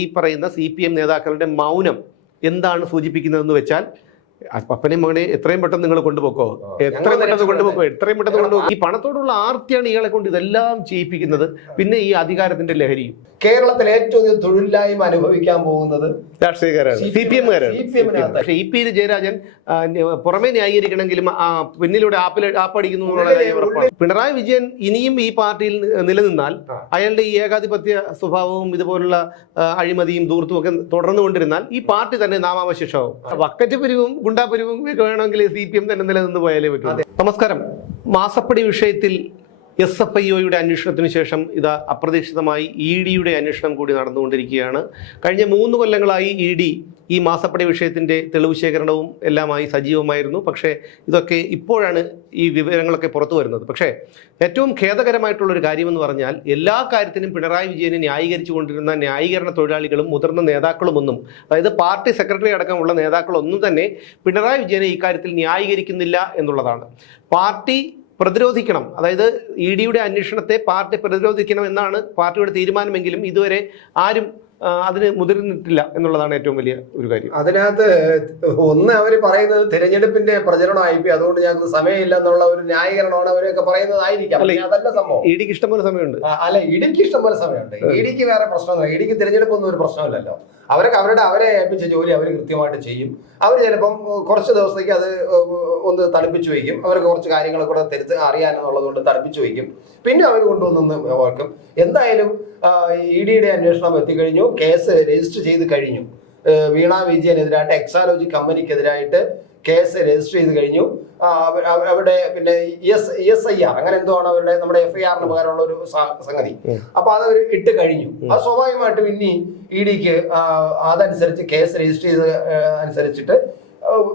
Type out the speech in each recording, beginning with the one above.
ഈ പറയുന്ന C P M നേതാക്കളുടെ മൗനം എന്താണ് സൂചിപ്പിക്കുന്നതെന്ന് വെച്ചാൽ അപ്പനെയും മകനെ എത്രയും പെട്ടെന്ന് നിങ്ങൾ കൊണ്ടുപോക്കോ? എത്രയും പെട്ടെന്ന് കൊണ്ടുപോക്കോ? എത്രയും പെട്ടെന്ന് കൊണ്ടുപോകും ഈ പണത്തോടുള്ള ആർത്തിയാണ് ഇയാളെ കൊണ്ട് ഇതെല്ലാം ചെയ്യിപ്പിക്കുന്നത്. പിന്നെ ഈ അധികാരത്തിന്റെ ലഹരിയും. കേരളത്തിൽ ഏറ്റവും അധികം തൊഴിലില്ലായ്മ അനുഭവിക്കാൻ പോകുന്നത് രാഷ്ട്രീയക്കാരാണ്. സി പി എമ്മുകാരാണ് പക്ഷേ ഇ പി ജയരാജൻ പുറമേ ന്യായീകരിക്കണമെങ്കിലും ആ പിന്നിലൂടെ ആപ്പിൽ ആപ്പടിക്കുന്നു പിണറായി വിജയൻ ഇനിയും ഈ പാർട്ടിയിൽ നിലനിന്നാൽ. അയാളുടെ ഈ ഏകാധിപത്യ സ്വഭാവവും ഇതുപോലുള്ള അഴിമതിയും ദൂർത്തും ഒക്കെ തുടർന്നു കൊണ്ടിരുന്നാൽ ഈ പാർട്ടി തന്നെ നാമാവശേഷമാവും. വക്കറ്റ് പിരിവും ഗുണ്ടാപിരിവും വേണമെങ്കിൽ സി പി എം തന്നെ നിലനിന്ന് പോയാലേ പറ്റൂ. നമസ്കാരം. മാസപ്പടി വിഷയത്തിൽ എസ് എഫ് ഐ ഒയുടെ അന്വേഷണത്തിന് ശേഷം ഇത് അപ്രതീക്ഷിതമായി ഇ ഡിയുടെ അന്വേഷണം കൂടി നടന്നുകൊണ്ടിരിക്കുകയാണ്. കഴിഞ്ഞ മൂന്ന് കൊല്ലങ്ങളായി ഇ ഡി ഈ മാസപ്പടി വിഷയത്തിന്റെ തെളിവ് ശേഖരണവും എല്ലാമായി സജീവമായിരുന്നു. പക്ഷേ ഇതൊക്കെ ഇപ്പോഴാണ് ഈ വിവരങ്ങളൊക്കെ പുറത്തു വരുന്നത്. പക്ഷേ ഏറ്റവും ഖേദകരമായിട്ടുള്ളൊരു കാര്യമെന്ന് പറഞ്ഞാൽ എല്ലാ കാര്യത്തിനും പിണറായി വിജയനെ ന്യായീകരിച്ചു കൊണ്ടിരുന്ന ന്യായീകരണ തൊഴിലാളികളും മുതിർന്ന നേതാക്കളുമൊന്നും അതായത് പാർട്ടി സെക്രട്ടറി അടക്കമുള്ള നേതാക്കളൊന്നും തന്നെ പിണറായി വിജയനെ ഇക്കാര്യത്തിൽ ന്യായീകരിക്കുന്നില്ല എന്നുള്ളതാണ്. പാർട്ടി പ്രതിരോധിക്കണം. അതായത് ഇ ഡിയുടെ അന്വേഷണത്തെ പാർട്ടി പ്രതിരോധിക്കണം എന്നാണ് പാർട്ടിയുടെ തീരുമാനമെങ്കിലും ഇതുവരെ ആരും അതിന് മുതിർന്നിട്ടില്ല എന്നുള്ളതാണ് ഏറ്റവും വലിയ ഒരു കാര്യം. അതിനകത്ത് ഒന്ന് അവർ പറയുന്നത് തെരഞ്ഞെടുപ്പിന്റെ പ്രചരണം ആയി അതുകൊണ്ട് ഞങ്ങൾക്ക് സമയമില്ല എന്നുള്ള ഒരു ന്യായീകരണമാണ് അവരൊക്കെ പറയുന്നതായിരിക്കാം. അതല്ല സംഭവം. ഇടിക്ക് ഇഷ്ടംപോലെ സമയമുണ്ട്. അല്ല ഇടിക്ക് ഇഷ്ടംപോലെ സമയമുണ്ട്. ഇടിക്ക് വേറെ പ്രശ്നമൊന്നുമില്ല. ഇടിക്ക് തിരഞ്ഞെടുപ്പ് ഒന്നും ഒരു പ്രശ്നമില്ലല്ലോ. അവരൊക്കെ അവരുടെ അവരെ ഏൽപ്പിച്ച ജോലി അവർ കൃത്യമായിട്ട് ചെയ്യും. അവർ ചിലപ്പം കുറച്ച് ദിവസത്തേക്ക് അത് ഒന്ന് തണുപ്പിച്ചു വയ്ക്കും. അവർക്ക് കുറച്ച് കാര്യങ്ങൾ കൂടെ തിരുത്ത് അറിയാനെന്നുള്ളത് കൊണ്ട് തണുപ്പിച്ചു വയ്ക്കും. പിന്നെ അവർ കൊണ്ടുവന്നൊന്ന് ഓർക്കും. എന്തായാലും ഇ ഡിയുടെ അന്വേഷണം എത്തിക്കഴിഞ്ഞു. കേസ് രജിസ്റ്റർ ചെയ്ത് കഴിഞ്ഞു. വീണ വിജയനെതിരായിട്ട് എക്സാലോജി കമ്പനിക്കെതിരായിട്ട് കേസ് രജിസ്റ്റർ ചെയ്ത് കഴിഞ്ഞു. അവിടെ പിന്നെ എസ് എസ് ഐ ആർ അങ്ങനെ എന്തോ ആണ് അവരുടെ നമ്മുടെ എഫ് ഐ ആറിന് പകരമുള്ള ഒരു സംഗതി. അപ്പൊ അത് അവർ ഇട്ട് കഴിഞ്ഞു. അത് സ്വാഭാവികമായിട്ടും ഇനി ഇ ഡിക്ക് അതനുസരിച്ച് കേസ് രജിസ്റ്റർ ചെയ്ത് അനുസരിച്ചിട്ട്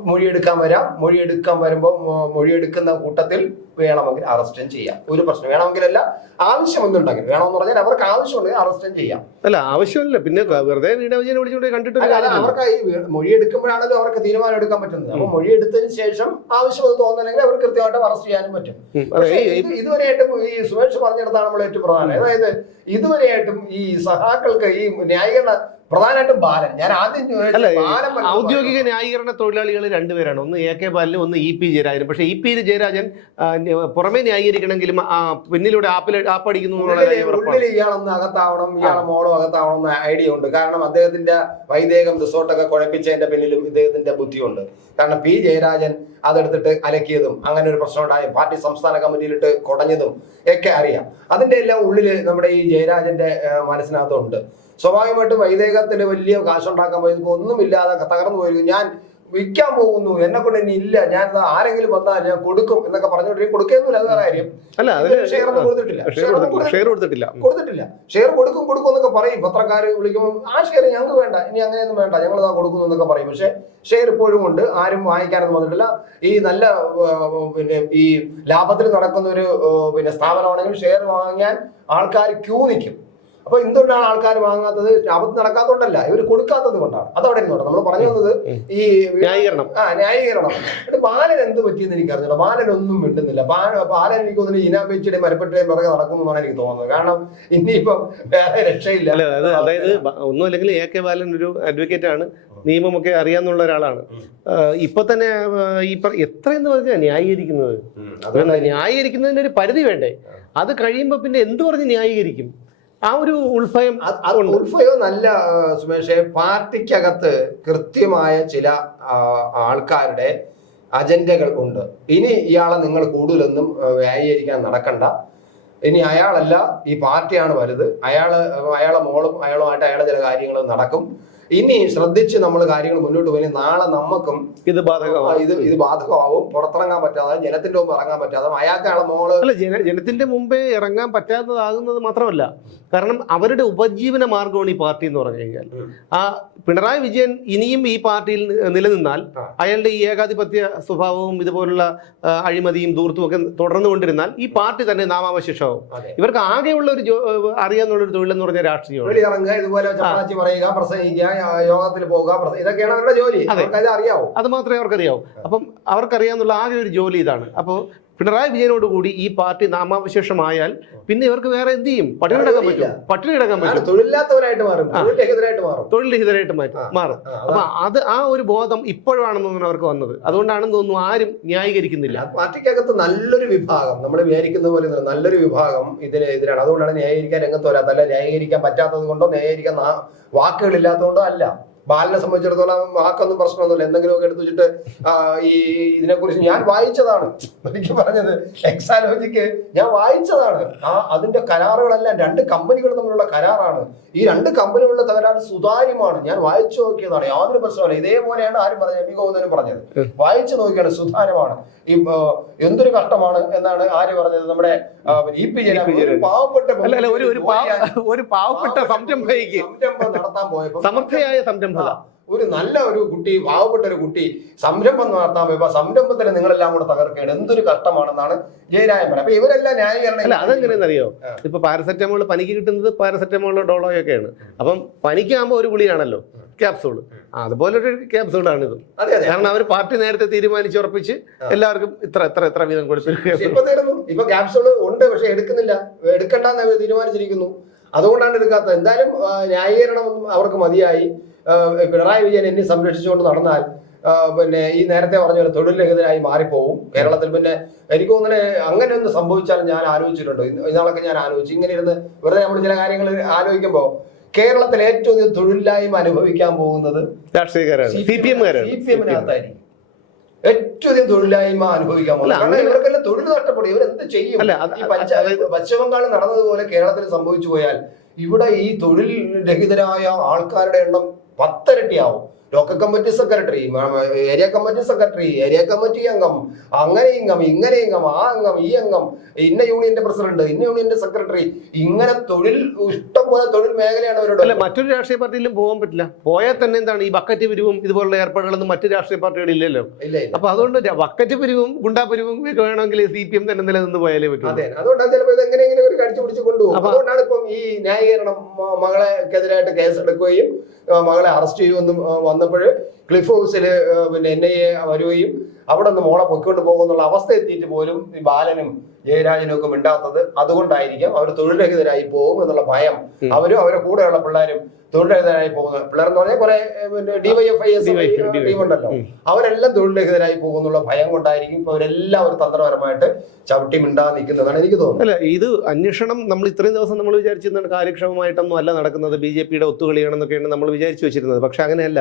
മൊഴിയെടുക്കാൻ വരാം. മൊഴിയെടുക്കാൻ വരുമ്പോൾ മൊഴിയെടുക്കുന്ന കൂട്ടത്തിൽ വേണമെങ്കിൽ അറസ്റ്റും ചെയ്യാം. ഒരു പ്രശ്നം വേണമെങ്കിലല്ല ആവശ്യമൊന്നുണ്ടെങ്കിൽ വേണമെന്ന് പറഞ്ഞാൽ അവർക്ക് ആവശ്യമുണ്ടെങ്കിൽ അറസ്റ്റും ചെയ്യാം. അല്ല ആവശ്യമില്ല. പിന്നെ വെറുതെ വിളിച്ചുകൊണ്ട് കണ്ടിട്ട് അവർക്ക് ഈ മൊഴി മൊഴിയെടുക്കുമ്പോഴാണല്ലോ അവർക്ക് തീരുമാനം എടുക്കാൻ പറ്റുന്നത്. അപ്പൊ മൊഴിയെടുത്തതിന് ശേഷം ആവശ്യമെന്ന് തോന്നുന്നില്ലെങ്കിൽ അവർ കൃത്യമായിട്ട് അറസ്റ്റ് ചെയ്യാനും പറ്റും. ഇതുവരെയായിട്ടും ഈ സുമേഷ് പറഞ്ഞിടത്താണ് നമ്മൾ ഏറ്റവും പ്രധാനം. അതായത് ഇതുവരെയായിട്ടും ഈ സഹാക്കൾക്ക് ഈ ന്യായീകരണ പ്രധാനമായിട്ടും ബാലൻ. ഞാൻ ആദ്യം ചോദിച്ചത് ഔദ്യോഗിക ന്യായീകരണ തൊഴിലാളികൾ രണ്ടുപേരാണ്. ഒന്ന് എ കെ ബാലനും ഒന്ന് ഇ പി ജയരാജൻ പക്ഷേ ഇ പി ജയരാജൻ പുറമേ ന്യായീകരിക്കണമെങ്കിലും പിന്നിലൂടെ ആപ്പിൽ ആപ്പടിക്കുന്നു ഉള്ളിൽ ഇയാളൊന്ന് അകത്താവണം ഇയാളെ മോളും അകത്താവണം എന്ന ഐഡിയ ഉണ്ട്. കാരണം അദ്ദേഹത്തിന്റെ വൈദേഹം റിസോർട്ടൊക്കെ കുഴപ്പിച്ചതിന്റെ പിന്നിലും ഇദ്ദേഹത്തിന്റെ ബുദ്ധിയുണ്ട്. കാരണം പി ജയരാജൻ അതെടുത്തിട്ട് അലക്കിയതും അങ്ങനെ ഒരു പ്രശ്നം ഉണ്ടായി. പാർട്ടി സംസ്ഥാന കമ്മിറ്റിയിലിട്ട് കുടഞ്ഞതും ഒക്കെ അറിയാം. അതിന്റെ എല്ലാം ഉള്ളിൽ നമ്മുടെ ഈ ജയരാജന്റെ മനസ്സിനകത്തുണ്ട്. സ്വാഭാവികമായിട്ടും വൈദേഹത്തിന് വലിയ കാശുണ്ടാക്കാൻ പോയപ്പോൾ ഒന്നുമില്ലാതെ തകർന്നു പോയി ഞാൻ വിൽക്കാൻ പോകുന്നു. എന്നെ കൊണ്ട് ഇനി ഇല്ല. ഞാൻ ആരെങ്കിലും വന്നാൽ ഞാൻ കൊടുക്കും എന്നൊക്കെ പറഞ്ഞോണ്ട് കൊടുക്കുന്നില്ല അത് കാര്യം. അല്ല ഷെയർ ഒന്നും കൊടുത്തിട്ടില്ല. ഷെയർ കൊടുത്തിട്ടില്ല. കൊടുത്തിട്ടില്ല. ഷെയർ കൊടുക്കും കൊടുക്കും എന്നൊക്കെ പറയും. പത്രക്കാർ വിളിക്കുമ്പോൾ ആ ഷെയർ ഞങ്ങൾക്ക് വേണ്ട. ഇനി അങ്ങനെയൊന്നും വേണ്ട. ഞങ്ങൾ ഇതാ കൊടുക്കുന്നു എന്നൊക്കെ പറയും. പക്ഷെ ഷെയർ ഇപ്പോഴും ഉണ്ട്. ആരും വാങ്ങിക്കാനൊന്നും വന്നിട്ടില്ല. ഈ നല്ല പിന്നെ ഈ ലാഭത്തിൽ നടക്കുന്ന ഒരു പിന്നെ സ്ഥാപനമാണെങ്കിൽ ഷെയർ വാങ്ങാൻ ആൾക്കാർ ക്യൂ നിൽക്കും അപ്പൊ എന്തുകൊണ്ടാണ് ആൾക്കാർ വാങ്ങാത്തത്? ലാഭത്തിൽ നടക്കാത്തതുകൊണ്ടല്ല ഇവർ കൊടുക്കാത്തത് കൊണ്ടാണ്. അതവിടെ ഇരുന്നോട്ടെ നമ്മൾ പറഞ്ഞു വന്നത് ഈ ന്യായീകരണം. ആ ന്യായീകരണം. എന്നിട്ട് ബാലൻ എന്ത് പറ്റിയെന്ന് എനിക്ക് അറിഞ്ഞില്ല ബാലൻ ഒന്നും മിണ്ടുന്നില്ല. ബാലൻ ബാലൻ എനിക്ക് തോന്നുന്നു ഇനാപേച്ചിയുടെയും മരപ്പെട്ടിയുടെയും പിറകെ നടക്കുന്നതാണ് എനിക്ക് തോന്നുന്നത്. കാരണം ഇനിയിപ്പം വേറെ രക്ഷയില്ല. അതായത് ബ- ഒന്നും അല്ലെങ്കിൽ എ കെ ബാലൻ ഒരു അഡ്വക്കേറ്റ് ആണ്. നിയമമൊക്കെ അറിയാന്നുള്ള ഒരാളാണ്. ഇപ്പൊ തന്നെ ഈ എത്രയെന്ന് പറഞ്ഞാൽ ന്യായീകരിക്കുന്നത്? ന്യായീകരിക്കുന്നതിന്റെ ന്യായീകരിക്കുന്നതിന് ഒരു പരിധി വേണ്ടേ? അത് കഴിയുമ്പോൾ പിന്നെ എന്ത് പറഞ്ഞ് ന്യായീകരിക്കും? ആ ഒരു ഉൾഭയം ഉൾഫയോ നല്ല സുമേഷേ പാർട്ടിക്കകത്ത് കൃത്യമായ ചില ആൾക്കാരുടെ അജണ്ടകൾ ഉണ്ട്. ഇനി ഇയാളെ നിങ്ങൾ കൂടുതലൊന്നും വ്യായീകരിക്കാൻ നടക്കണ്ട. ഇനി അയാളല്ല ഈ പാർട്ടിയാണ് വലുത്. അയാൾ അയാളെ മോളും അയാളുമായിട്ട് അയാളെ ചില കാര്യങ്ങളും നടക്കും. ഇനി ശ്രദ്ധിച്ച് നമ്മൾ കാര്യങ്ങൾ മുന്നോട്ട് പോയി. നാളെ നമുക്കും ഇത് ബാധകമാവും. ഇത് ഇത് ബാധകമാവും. പുറത്തിറങ്ങാൻ പറ്റാതെ ജനത്തിന്റെ മുമ്പ് ഇറങ്ങാൻ പറ്റാതെ അയാൾക്കാണ് മോൾ. അല്ല ജന ജനത്തിന്റെ മുമ്പേ ഇറങ്ങാൻ പറ്റാത്തതാകുന്നത് മാത്രമല്ല കാരണം അവരുടെ ഉപജീവന മാർഗമാണ് ഈ പാർട്ടി എന്ന് പറഞ്ഞു കഴിഞ്ഞാൽ. ആ പിണറായി വിജയൻ ഇനിയും ഈ പാർട്ടിയിൽ നിലനിന്നാൽ അയാളുടെ ഈ ഏകാധിപത്യ സ്വഭാവവും ഇതുപോലുള്ള അഴിമതിയും ദൂർത്തും ഒക്കെ തുടർന്നു കൊണ്ടിരുന്നാൽ ഈ പാർട്ടി തന്നെ നാമാവശേഷമാവും. ഇവർക്ക് ആകെയുള്ള ഒരു അറിയാന്നുള്ള ഒരു തൊഴിലെന്ന് പറഞ്ഞ രാഷ്ട്രീയമാണ്. ഇതുപോലെ പറയുക പ്രസംഗിക്കുക യോഗത്തിൽ പോകുക ഇതൊക്കെയാണ് അവരുടെ ജോലി. അറിയാവോ. അത് മാത്രമേ അവർക്കറിയാവൂ. അപ്പം അവർക്കറിയാന്നുള്ള ആകെ ഒരു ജോലി ഇതാണ്. അപ്പോൾ പിണറായി വിജയനോട് കൂടി ഈ പാർട്ടി നാമാവശേഷമായാൽ പിന്നെ ഇവർക്ക് വേറെ എന്ത് ചെയ്യും? പട്ടിണി കിടക്കാൻ പറ്റും പട്ടിണി കിടക്കാൻ പറ്റും തൊഴിലില്ലാത്തവരായിട്ട് മാറും. തൊഴിൽരഹിതരായിട്ട് മാറും. തൊഴിൽ മാറ്റും. മാറും. അപ്പൊ അത് ആ ഒരു ബോധം ഇപ്പോഴാണെന്ന് തോന്നുന്നു അവർക്ക് വന്നത്. അതുകൊണ്ടാണെന്ന് തോന്നുന്നു ആരും ന്യായീകരിക്കുന്നില്ല. പാർട്ടിക്കകത്ത് നല്ലൊരു വിഭാഗം നമ്മൾ വിചാരിക്കുന്ന പോലെ നല്ലൊരു വിഭാഗം ഇതിന് എതിരാണ്. അതുകൊണ്ടാണ് ന്യായീകരിക്കാൻ രംഗത്ത് വരാത്തല്ല ന്യായീകരിക്കാൻ പറ്റാത്തത് കൊണ്ടോ ന്യായീകരിക്കാൻ വാക്കുകളില്ലാത്തതുകൊണ്ടോ അല്ല. ബാലനെ സംബന്ധിച്ചിടത്തോളം വാക്കൊന്നും പ്രശ്നമൊന്നുമില്ല. എന്തെങ്കിലുമൊക്കെ എടുത്തു വെച്ചിട്ട് ഈ ഇതിനെക്കുറിച്ച് ഞാൻ വായിച്ചതാണ്. എനിക്ക് പറഞ്ഞത് എക്സാലോജിക്ക് ഞാൻ വായിച്ചതാണ്. ആ അതിന്റെ കരാറുകളെല്ലാം രണ്ട് കമ്പനികൾ തമ്മിലുള്ള കരാറാണ്. ഈ രണ്ട് കമ്പനികളുടെ തകരാറ് സുതാര്യമാണ്. ഞാൻ വായിച്ചു നോക്കിയതാണ്. യാതൊരു പ്രശ്നമല്ല ഇതേപോലെയാണ് ആരും പറഞ്ഞത്. എം വി ഗോവിന്ദനും പറഞ്ഞത്. വായിച്ചു നോക്കിയാണ്. സുതാര്യമാണ്. ഈ എന്തൊരു കഷ്ടമാണ് എന്നാണ് ആര് പറഞ്ഞത്? നമ്മുടെ ആ, ഇ പി പാവപ്പെട്ട ഒരു പാവപ്പെട്ട സംരംഭയ്ക്ക് സംരംഭം നടത്താൻ പോയപ്പോ സമർത്ഥയായ സംരംഭക ഒരു നല്ല ഒരു കുട്ടി പാവപ്പെട്ട ഒരു കുട്ടി സംരംഭം നടത്താൻ പോയപ്പോ സംരംഭത്തിന് നിങ്ങളെല്ലാം കൂടെ തകർക്കുകയാണ് എന്തൊരു കഷ്ടമാണെന്നാണ് ജയരായം പറയുന്നത്. അപ്പൊ ഇവരെല്ലാം ന്യായീകരണം ആ. ഇപ്പൊ പാരസെറ്റമോൾ പനിക്ക് കിട്ടുന്നത് പാരസെറ്റമോളോ ഡോളോയോ ഒക്കെയാണ് അപ്പം പനിക്കാകുമ്പോൾ ഒരു ഗുളിയാണല്ലോ ക്യാപ്സൂൾ അതുപോലെ ഒരു ക്യാപ്സൂളാണ് ഇത് അതെ അതെ. കാരണം അവർ പാർട്ടി നേരത്തെ തീരുമാനിച്ചുറപ്പിച്ച് എല്ലാവർക്കും ഇത്ര എത്ര എത്ര വീതം കൊടുത്തു ക്യാപ്സൂൾ ഇപ്പൊ ക്യാപ്സൂൾ ഇപ്പൊ ഉണ്ട് പക്ഷെ എടുക്കുന്നില്ല. എടുക്കണ്ടെന്ന് തീരുമാനിച്ചിരിക്കുന്നു. അതുകൊണ്ടാണ് എടുക്കാത്തത്. എന്തായാലും ന്യായീകരണം അവർക്ക് മതിയായി. പിണറായി വിജയൻ എന്നെ സംരക്ഷിച്ചുകൊണ്ട് നടന്നാൽ പിന്നെ ഈ നേരത്തെ പറഞ്ഞ പോലെ തൊഴിൽ രഹിതരായി മാറിപ്പോവും. കേരളത്തിൽ പിന്നെ എനിക്ക് തോന്നുന്നത് അങ്ങനെ ഒന്ന് സംഭവിച്ചാലും ഞാൻ ആലോചിച്ചിട്ടുണ്ട്. ഇന്ന് ഇന്നാളൊക്കെ ഞാൻ ആലോചിച്ചു. ഇങ്ങനെ ഇരുന്ന് വെറുതെ നമ്മൾ ചില കാര്യങ്ങൾ ആലോചിക്കുമ്പോൾ കേരളത്തിൽ ഏറ്റവും അധികം തൊഴിലില്ലായ്മ അനുഭവിക്കാൻ പോകുന്നത് രാഷ്ട്രീയക്കാരാണ്. സി പി എമ്മുകാരാണ് സി പി എമ്മിനകത്തായിരിക്കും. ഏറ്റവും അധികം തൊഴിലില്ലായ്മ അനുഭവിക്കാൻ പോകുന്നത്. കാരണം അങ്ങനെ- ഇവർക്കെല്ലാം തൊഴിൽ നഷ്ടപ്പെടും. ഇവരെന്ത് ചെയ്യും? ഈ പശ്ചിമ ബംഗാളിൽ നടന്നതുപോലെ കേരളത്തിൽ സംഭവിച്ചു പോയാൽ ഇവിടെ ഈ തൊഴിൽ രഹിതരായ ആൾക്കാരുടെ എണ്ണം പത്തരട്ടിയാവും. Local committee secretary area committee secretary area committee അംഗം അങ്ങനെ അംഗം ഇങ്ങനെ അംഗം ആ അംഗം ഈ അംഗം ഇന്ന യൂണിയന്റെ പ്രസിഡന്റ് ഇന്ന യൂണിയന്റെ സെക്രട്ടറി ഇങ്ങനെ തൊഴിൽ ഇഷ്ടം പോലെ തൊഴിൽ മേഖലയാണ് അവരുടെ മറ്റൊരു രാഷ്ട്രീയ പാർട്ടിയിലും പോകാൻ പറ്റില്ല. പോയാൽ തന്നെ എന്താണ് ഈ ബക്കറ്റ് പിരിവും ഇതുപോലുള്ള ഏർപ്പാടുകളൊന്നും മറ്റു രാഷ്ട്രീയ പാർട്ടികളില്ലല്ലോ അപ്പൊ അതുകൊണ്ട് ബക്കറ്റ് പിരിവും ഗുണ്ടാ പിരിവും ഒക്കെ വേണമെങ്കിൽ സി പി എം തന്നെ നിലനിന്ന് പോയാലേ പറ്റൂ അതെ അതുകൊണ്ടാണ് ചിലപ്പോൾ ഇത് എങ്ങനെയെങ്കിലും ഒരു കടിച്ചു പിടിച്ച് കൊണ്ടുപോകും. അതുകൊണ്ടാണ് ഇപ്പം ഈ ന്യായീകരണം മകളെക്കെതിരായിട്ട് കേസ് എടുക്കുകയും ആ, മകളെ അറസ്റ്റ് ചെയ്യുമെന്നും വന്നപ്പോൾ ക്ലിഫ് ഹൗസിൽ പിന്നെ എൻ ഐ എ വരുകയും അവിടെ നിന്ന് മോളെ പൊയ്ക്കൊണ്ട് പോകുന്നുള്ള അവസ്ഥ എത്തിയിട്ട് പോലും ഈ ബാലനും ജയരാജനും ഒക്കെ മിണ്ടാത്തത് അതുകൊണ്ടായിരിക്കാം അവർ തൊഴിൽരഹിതരായി പോകും എന്നുള്ള ഭയം അവരും അവരുടെ കൂടെയുള്ള പിള്ളേരും തൊഴിൽരഹിതരായി പോകുന്നത്. പിള്ളേർ എന്ന് പറഞ്ഞാൽ കുറെ പിന്നെ ഡിവൈഎഫ്ഐ എസ് DYFI, ടീം ഉണ്ടല്ലോ. ഉം. അവരെല്ലാം തൊഴിൽരഹിതരായി പോകുന്നുള്ള ഭയം കൊണ്ടായിരിക്കും ഇപ്പൊ അവരെല്ലാം ഒരു തന്ത്രപരമായിട്ട് ചവിട്ടി മിണ്ടാ നിൽക്കുന്നതാണ് എനിക്ക് തോന്നുന്നത്. അല്ല ഇത് അന്വേഷണം നമ്മൾ ഇത്രയും ദിവസം നമ്മൾ വിചാരിച്ചിരുന്നത് കാര്യക്ഷമമായിട്ടൊന്നും അല്ല നടക്കുന്നത്. ബി ജെ പിയുടെ ഒത്തുകളിയാണെന്നൊക്കെയാണ് നമ്മൾ വിചാരിച്ചു വെച്ചിരുന്നത്. പക്ഷെ അങ്ങനെയല്ല.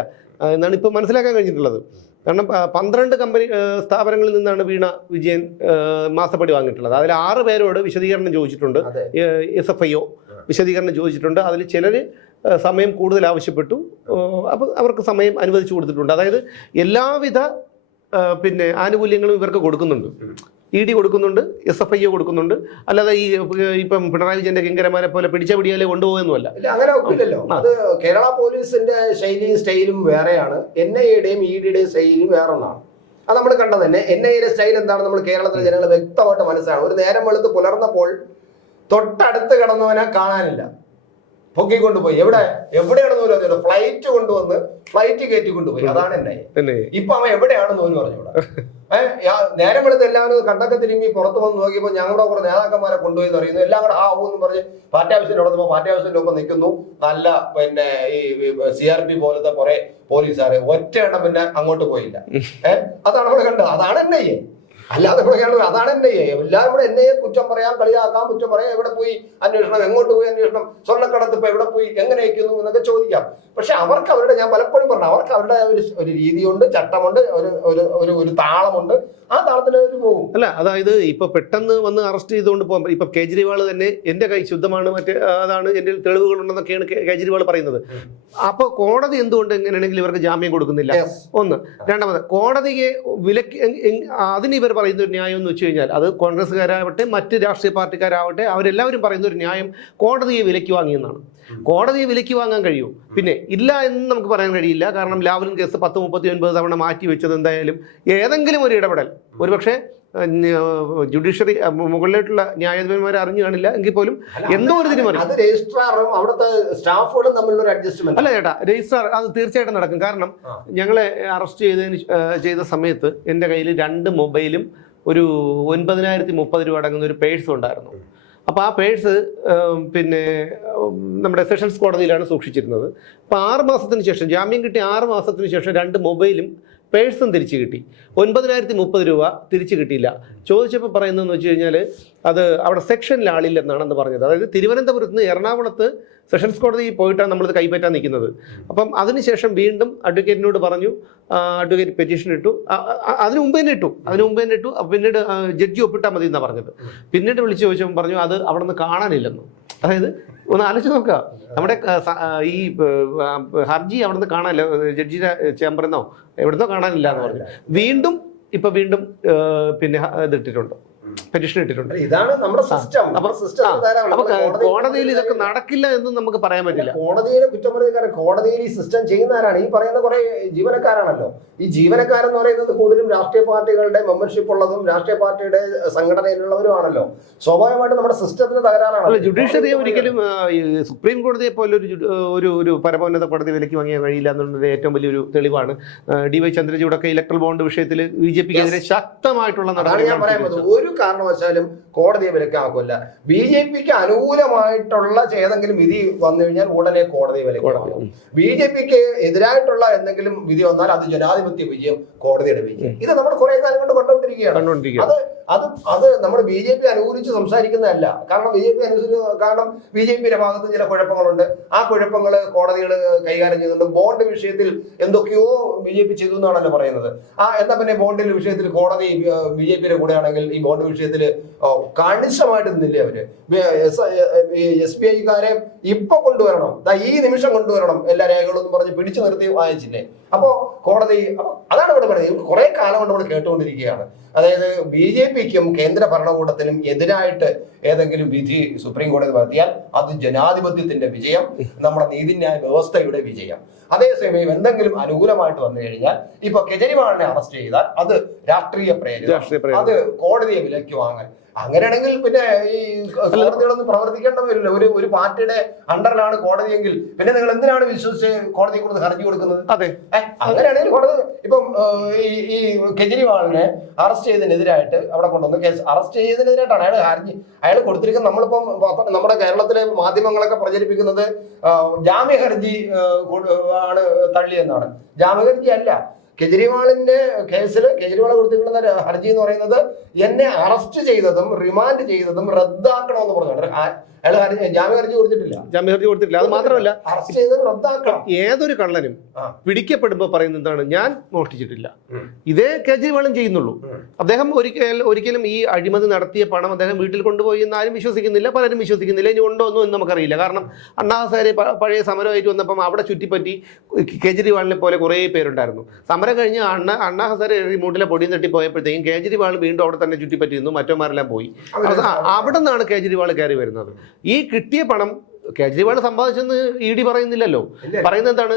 എന്നാണ് ഇപ്പം മനസ്സിലാക്കാൻ കഴിഞ്ഞിട്ടുള്ളത്. കാരണം പന്ത്രണ്ട് കമ്പനി സ്ഥാപനങ്ങളിൽ നിന്നാണ് വീണ വിജയൻ മാസപ്പടി വാങ്ങിയിട്ടുള്ളത്. അതിൽ ആറ് പേരോട് വിശദീകരണം ചോദിച്ചിട്ടുണ്ട്. എസ് എഫ് ഐ ഒ വിശദീകരണം ചോദിച്ചിട്ടുണ്ട്. അതിൽ ചിലർ സമയം കൂടുതൽ ആവശ്യപ്പെട്ടു. അപ്പോൾ അവർക്ക് സമയം അനുവദിച്ചു കൊടുത്തിട്ടുണ്ട്. അതായത് എല്ലാവിധ പിന്നെ ആനുകൂല്യങ്ങളും ഇവർക്ക് കൊടുക്കുന്നുണ്ട്. ഇ ഡി കൊടുക്കുന്നുണ്ട് എസ് എഫ് ഐ ഒ കൊടുക്കുന്നുണ്ട്. അല്ലാതെ ഈ ഇപ്പം പിണറായി വിജയന്റെ കിങ്കരമാരെ പോലെ പിടിച്ച പിടിയാലേ കൊണ്ടുപോകുന്നല്ല അങ്ങനെ ഒക്കില്ലല്ലോ. അത് കേരള പോലീസിന്റെ ശൈലിയും സ്റ്റൈലും വേറെയാണ്. എൻ ഐ എയുടെയും ഇ ഡിയുടെയും ശൈലിയും വേറൊന്നാണ്. അത് നമ്മൾ കണ്ടത് തന്നെ. എൻ ഐയുടെ സ്റ്റൈൽ എന്താണ് നമ്മൾ കേരളത്തിലെ ജനങ്ങൾ വ്യക്തമായിട്ട് മനസ്സിലാണ് ഒരു നേരം വെളുത്ത് പുലർന്നപ്പോൾ തൊട്ടടുത്ത് കിടന്നവനെ കാണാനില്ല. പൊക്കിക്കൊണ്ടുപോയി. എവിടെ? എവിടെയാണെന്ന് പോലും അറിയില്ല. ഫ്ലൈറ്റ് കൊണ്ടുവന്ന് ഫ്ലൈറ്റ് കയറ്റി കൊണ്ടുപോയി. അതാണ് എന്നെ. ഇപ്പൊ അവൻ എവിടെയാണെന്ന് പോലും പറഞ്ഞൂടാ ഏഹ് നേരം വെളുത്ത് എല്ലാവരും കണ്ടൊക്കെ തിരുമ്പി പുറത്ത് വന്ന് നോക്കിയപ്പോൾ ഞങ്ങളുടെ കുറെ നേതാക്കന്മാരെ കൊണ്ടുപോയി അറിയുന്നു പറയുന്നു. എല്ലാം കൂടെ ആ ഊ എന്ന് പറഞ്ഞ് പാർട്ടി ആവശ്യം നടന്നപ്പോൾ പാർട്ടി ആവശ്യത്തിന്റെ ഒപ്പം നിൽക്കുന്നു. നല്ല പിന്നെ ഈ സി ആർ പി പോലത്തെ കുറെ പോലീസുകാരെ. ഒറ്റ എണ്ണം പിന്നെ അങ്ങോട്ട് പോയില്ല. ഏഹ് അതാണ് അവിടെ കണ്ടത്. അതാണ് എൻ ഐ എ അല്ലാതെ ഇവിടെ കേരളം അതാണ് എൻ ഐ എ എല്ലാവരും ഇവിടെ എൻ ഐ എ കുറ്റം പറയാം കളിയാക്കാം കുറ്റം പറയാം എവിടെ പോയി അന്വേഷണം എങ്ങോട്ട് പോയി അന്വേഷണം സ്വർണക്കടത്ത് ഇപ്പൊ എവിടെ പോയി എങ്ങനെ അയക്കുന്നു എന്നൊക്കെ ചോദിക്കാം. പക്ഷെ അവർക്ക് അവരുടെ ഞാൻ പലപ്പോഴും പറഞ്ഞു അവർക്ക് അവരുടെ ഒരു ഒരു രീതിയുണ്ട് ചട്ടമുണ്ട് ഒരു ഒരു ഒരു ഒരു താളമുണ്ട്. ആ താളത്തിൽ അവർ പോകും. അല്ല അതായത് ഇപ്പൊ പെട്ടെന്ന് വന്ന് അറസ്റ്റ് ചെയ്തുകൊണ്ട് പോകാൻ ഇപ്പൊ കേജ്രിവാൾ തന്നെ എന്റെ കൈ ശുദ്ധമാണ് മറ്റേ അതാണ് എന്റെ തെളിവുകൾ ഉണ്ടെന്നൊക്കെയാണ് കേജ്രിവാൾ പറയുന്നത്. അപ്പൊ കോടതി എന്തുകൊണ്ട് എങ്ങനെയാണെങ്കിൽ ഇവർക്ക് ജാമ്യം കൊടുക്കുന്നില്ല? ഒന്ന്. രണ്ടാമത് കോടതിയെ വിലക്ക് അതിന് ഇവർ പറയുന്ന ഒരു ന്യായം എന്ന് വെച്ച് കഴിഞ്ഞാൽ അത് കോൺഗ്രസ്സുകാരാവട്ടെ മറ്റ് രാഷ്ട്രീയ പാർട്ടിക്കാരാവട്ടെ അവരെല്ലാവരും പറയുന്ന ഒരു ന്യായം കോടതിയെ വിലക്ക് വാങ്ങിയെന്നാണ് കോടതിയെ വിലക്ക് വാങ്ങാൻ കഴിയൂ. പിന്നെ ഇല്ല എന്ന് നമുക്ക് പറയാൻ കഴിയില്ല. കാരണം ലാവലിൻ കേസ് പത്ത് മുപ്പത്തി ഒൻപത് തവണ മാറ്റി വെച്ചത് എന്തായാലും ഏതെങ്കിലും ഒരു ഇടപെടൽ. ഒരുപക്ഷെ ജുഡീഷ്യറി മുകളിലോട്ടുള്ള ന്യായാധിപന്മാരെ അറിഞ്ഞു കാണില്ല എങ്കിൽ പോലും എന്തോ ഒരു അവിടുത്തെ സ്റ്റാഫുകളും തമ്മിലുള്ള ഒരു അഡ്ജസ്റ്റ്മെന്റ്. അല്ല ചേട്ടാ രജിസ്ട്രാർ അത് തീർച്ചയായിട്ടും നടക്കും. കാരണം ഞങ്ങളെ അറസ്റ്റ് ചെയ്തതിന് ചെയ്ത സമയത്ത് എന്റെ കയ്യിൽ രണ്ട് മൊബൈലും ഒരു ഒൻപതിനായിരത്തി മുപ്പത് രൂപ അടങ്ങുന്ന ഒരു പേഴ്സും ഉണ്ടായിരുന്നു. അപ്പോൾ ആ പേഴ്സ് പിന്നെ നമ്മുടെ സെഷൻസ് കോടതിയിലാണ് സൂക്ഷിച്ചിരുന്നത്. അപ്പോൾ ആറ് മാസത്തിന് ശേഷം ജാമ്യം കിട്ടിയ ആറ് മാസത്തിന് ശേഷം രണ്ട് മൊബൈലും പേഴ്സും തിരിച്ചു കിട്ടി. ഒൻപതിനായിരത്തി മുപ്പത് രൂപ തിരിച്ചു കിട്ടിയില്ല. ചോദിച്ചപ്പോൾ പറയുന്നതെന്ന് വെച്ച് കഴിഞ്ഞാൽ അത് അവിടെ സെക്ഷനിൽ ആളില്ലെന്നാണെന്ന് പറഞ്ഞത്. അതായത് തിരുവനന്തപുരത്ത് നിന്ന് എറണാകുളത്ത് സെഷൻസ് കോടതി പോയിട്ടാണ് നമ്മളിത് കൈപ്പറ്റാൻ നിൽക്കുന്നത്. അപ്പം അതിനുശേഷം വീണ്ടും അഡ്വക്കേറ്റിനോട് പറഞ്ഞു അഡ്വക്കേറ്റ് പെറ്റീഷൻ ഇട്ടു. അതിന് മുമ്പ് തന്നെ ഇട്ടു. അതിന് മുമ്പ് തന്നെ ഇട്ടു. പിന്നീട് ജഡ്ജി ഒപ്പിട്ടാൽ മതി എന്നാണ് പറഞ്ഞത്. പിന്നീട് വിളിച്ച് ചോദിച്ചപ്പോൾ പറഞ്ഞു അത് അവിടെ നിന്ന് കാണാനില്ലെന്നു. അതായത് ഒന്ന് ആലോചിച്ച് നോക്കുക. നമ്മുടെ ഈ ഹർജി അവിടെ നിന്ന് കാണാനില്ല ജഡ്ജിയുടെ ചേംബറിന്നോ എവിടുന്നോ കാണാനില്ല എന്ന് പറഞ്ഞു. വീണ്ടും ഇപ്പൊ വീണ്ടും പിന്നെ ഹ- ഇത് ഇട്ടിട്ടുണ്ട് പെറ്റീഷൻ ഇട്ടിട്ടുണ്ട്. ഇതാണ് നമ്മുടെ സിസ്റ്റം അപ്പൊ കോടതിയിൽ ഇതൊക്കെ നടക്കില്ല എന്ന് നമുക്ക് പറയാൻ പറ്റില്ല. കോടതിയിലെ കുറ്റം പറയുന്ന കോടതിയിൽ ഈ സിസ്റ്റം ചെയ്യുന്നവരാണ്. ഈ പറയുന്ന കുറെ ജീവനക്കാരാണല്ലോ. ഈ ജീവനക്കാരെന്ന് പറയുന്നത് കൂടുതലും രാഷ്ട്രീയ പാർട്ടികളുടെ മെമ്പർഷിപ്പ് ഉള്ളതും രാഷ്ട്രീയ പാർട്ടിയുടെ സംഘടനയിലുള്ളവരുമാണല്ലോ. സ്വാഭാവികമായിട്ടും നമ്മുടെ സിസ്റ്റത്തിന് തകരാറാണ് ജുഡീഷ്യറിയെ ഒരിക്കലും സുപ്രീം കോടതിയെ പോലെ ഒരു ഒരു ഒരു പരമോന്നത കോടതി വിലക്ക് വാങ്ങിയാൻ കഴിയില്ല എന്നുള്ളത് ഏറ്റവും വലിയൊരു തെളിവാണ്. ഡി വൈ ചന്ദ്രചൂഡൊക്കെ ഇലക്ട്രൽ ബോണ്ട് വിഷയത്തിൽ ബി ജെ പിക്കെതിരെ ശക്തമായിട്ടുള്ള അതാണ് കാരണവശാലും കോടതിയെ വിലക്കാക്കില്ല ബി ജെ പിക്ക് അനുകൂലമായിട്ടുള്ള ഏതെങ്കിലും വിധി വന്നു കഴിഞ്ഞാൽ ഉടനെ കോടതിയെ വിലക്കാക്കും. കോടതി. ബി ജെ പിക്ക് എതിരായിട്ടുള്ള എന്തെങ്കിലും വിധി വന്നാൽ അത് ജനാധിപത്യ വിജയം കോടതിയുടെ വിജയം. ഇത് നമ്മൾ കുറെ കാലം കൊണ്ട് കണ്ടുകൊണ്ടിരിക്കുകയാണ്. കണ്ടുകൊണ്ടിരിക്കുക അത് അത് അത് നമ്മൾ ബി ജെ പി അനുകൂലിച്ച് സംസാരിക്കുന്നതല്ല. കാരണം ബി ജെ പി അനുസരിച്ച് കാരണം ബി ജെ പിയുടെ ഭാഗത്ത് ചില കുഴപ്പങ്ങളുണ്ട്. ആ കുഴപ്പങ്ങൾ കോടതികൾ കൈകാര്യം ചെയ്യുന്നുണ്ട്. ബോണ്ട് വിഷയത്തിൽ എന്തൊക്കെയോ ബി ജെ പി ചെയ്തു എന്നാണല്ലോ പറയുന്നത്. ആ എന്നാ പിന്നെ ബോണ്ടിന്റെ വിഷയത്തിൽ കോടതി ബി ജെ പിയുടെ കൂടെയാണെങ്കിൽ ഈ ബോണ്ട് വിഷയത്തിൽ കണിശമായിട്ട് നിന്നില്ലേ അവർ? എസ് ബി ഐക്കാരെ ഇപ്പൊ കൊണ്ടുവരണം. ഈ നിമിഷം കൊണ്ടുവരണം എല്ലാ രേഖകളും പറഞ്ഞ് പിടിച്ചു നിർത്തി വായിച്ചില്ലേ? അപ്പോ കോടതി അതാണ് ഇവിടെ പറയുന്നത്. കുറെ കാലം കൊണ്ട് നമ്മൾ കേട്ടുകൊണ്ടിരിക്കുകയാണ്. അതായത് ബി ജെ പിക്കും കേന്ദ്ര ഭരണകൂടത്തിനും എതിരായിട്ട് ഏതെങ്കിലും വിധി സുപ്രീം കോടതി നടത്തിയാൽ അത് ജനാധിപത്യത്തിന്റെ വിജയം നമ്മുടെ നീതിന്യായ വ്യവസ്ഥയുടെ വിജയം. അതേസമയം എന്തെങ്കിലും അനുകൂലമായിട്ട് വന്നു കഴിഞ്ഞാൽ ഇപ്പൊ കെജ്രിവാളിനെ അറസ്റ്റ് ചെയ്താൽ അത് രാഷ്ട്രീയ പ്രേരിതം. അത് കോടതിയെ വിലക്ക് വാങ്ങാൻ. അങ്ങനെയാണെങ്കിൽ പിന്നെ ഈ കോടതികളൊന്നും പ്രവർത്തിക്കേണ്ട വരില്ല ഒരു ഒരു പാർട്ടിയുടെ അണ്ടറിലാണ് കോടതിയെങ്കിൽ പിന്നെ നിങ്ങൾ എന്തിനാണ് വിശ്വസിച്ച് കോടതിയെ കൊടുത്ത് ഹർജി കൊടുക്കുന്നത്? അതെ. അങ്ങനെയാണെങ്കിൽ കോടതി ഇപ്പം ഈ ഈ കെജ്രിവാളിനെ അറസ്റ്റ് ചെയ്തതിനെതിരായിട്ട് അവിടെ കൊണ്ടുവന്ന് കേസ് അറസ്റ്റ് ചെയ്തതിനെതിരായിട്ടാണ് അയാൾ ഹർജി. അയാൾ കൊടുത്തിരിക്കുന്നത് നമ്മളിപ്പം നമ്മുടെ കേരളത്തിലെ മാധ്യമങ്ങളൊക്കെ പ്രചരിപ്പിക്കുന്നത് ജാമ്യ ഹർജി ആണ് തള്ളിയെന്നാണ്. ജാമ്യ ഹർജി അല്ല. കെജ്രിവാളിന്റെ കേസിൽ കെജ്രിവാൾ കൊടുത്തിട്ടുള്ള ഹർജി എന്ന് പറയുന്നത് എന്നെ അറസ്റ്റ് ചെയ്തതും റിമാൻഡ് ചെയ്തതും റദ്ദാക്കണമെന്ന് പറഞ്ഞുകൊണ്ട് ആ- അയാൾ ജാമ്യ ഹർജി കൊടുത്തിട്ടില്ല. അത് മാത്രമല്ല ഏതൊരു കള്ളനും പിടിക്കപ്പെടുമ്പോ പിടിക്കപ്പെടുമ്പോൾ പറയുന്നത് എന്താണ്? ഞാൻ മോഷ്ടിച്ചിട്ടില്ല. ഇതേ കേജ്രിവാളും ചെയ്യുന്നുള്ളൂ. അദ്ദേഹം ഒരിക്കൽ ഒരിക്കലും ഈ അഴിമതി നടത്തിയ പണം അദ്ദേഹം വീട്ടിൽ കൊണ്ടുപോയി എന്ന് ആരും വിശ്വസിക്കുന്നില്ല പലരും വിശ്വസിക്കുന്നില്ല. ഇനി ഉണ്ടോ ഒന്നും എന്ന് നമുക്കറിയില്ല. കാരണം അണ്ണാ ഹസാരെ പഴയ സമരമായിട്ട് വന്നപ്പം അവിടെ ചുറ്റിപ്പറ്റി കേജ്രിവാളിനെ പോലെ കുറേ പേരുണ്ടായിരുന്നു. സമരം കഴിഞ്ഞ് അണ്ണ അണ്ണാ ഹസാരെ റിമോട്ടിലെ പൊടിയും തട്ടി പോയപ്പോഴത്തേക്കും കേജ്രിവാൾ വീണ്ടും അവിടെ തന്നെ ചുറ്റിപ്പറ്റിയിരുന്നു. മറ്റോമാരെല്ലാം പോയി. അവിടെ നിന്നാണ് കേജ്രിവാൾ കയറി വരുന്നത്. ഈ കിട്ടിയ പണം കേജ്രിവാൾ സമ്പാദിച്ചെന്ന് ഇ ഡി പറയുന്നില്ലല്ലോ. പറയുന്നത് എന്താണ്?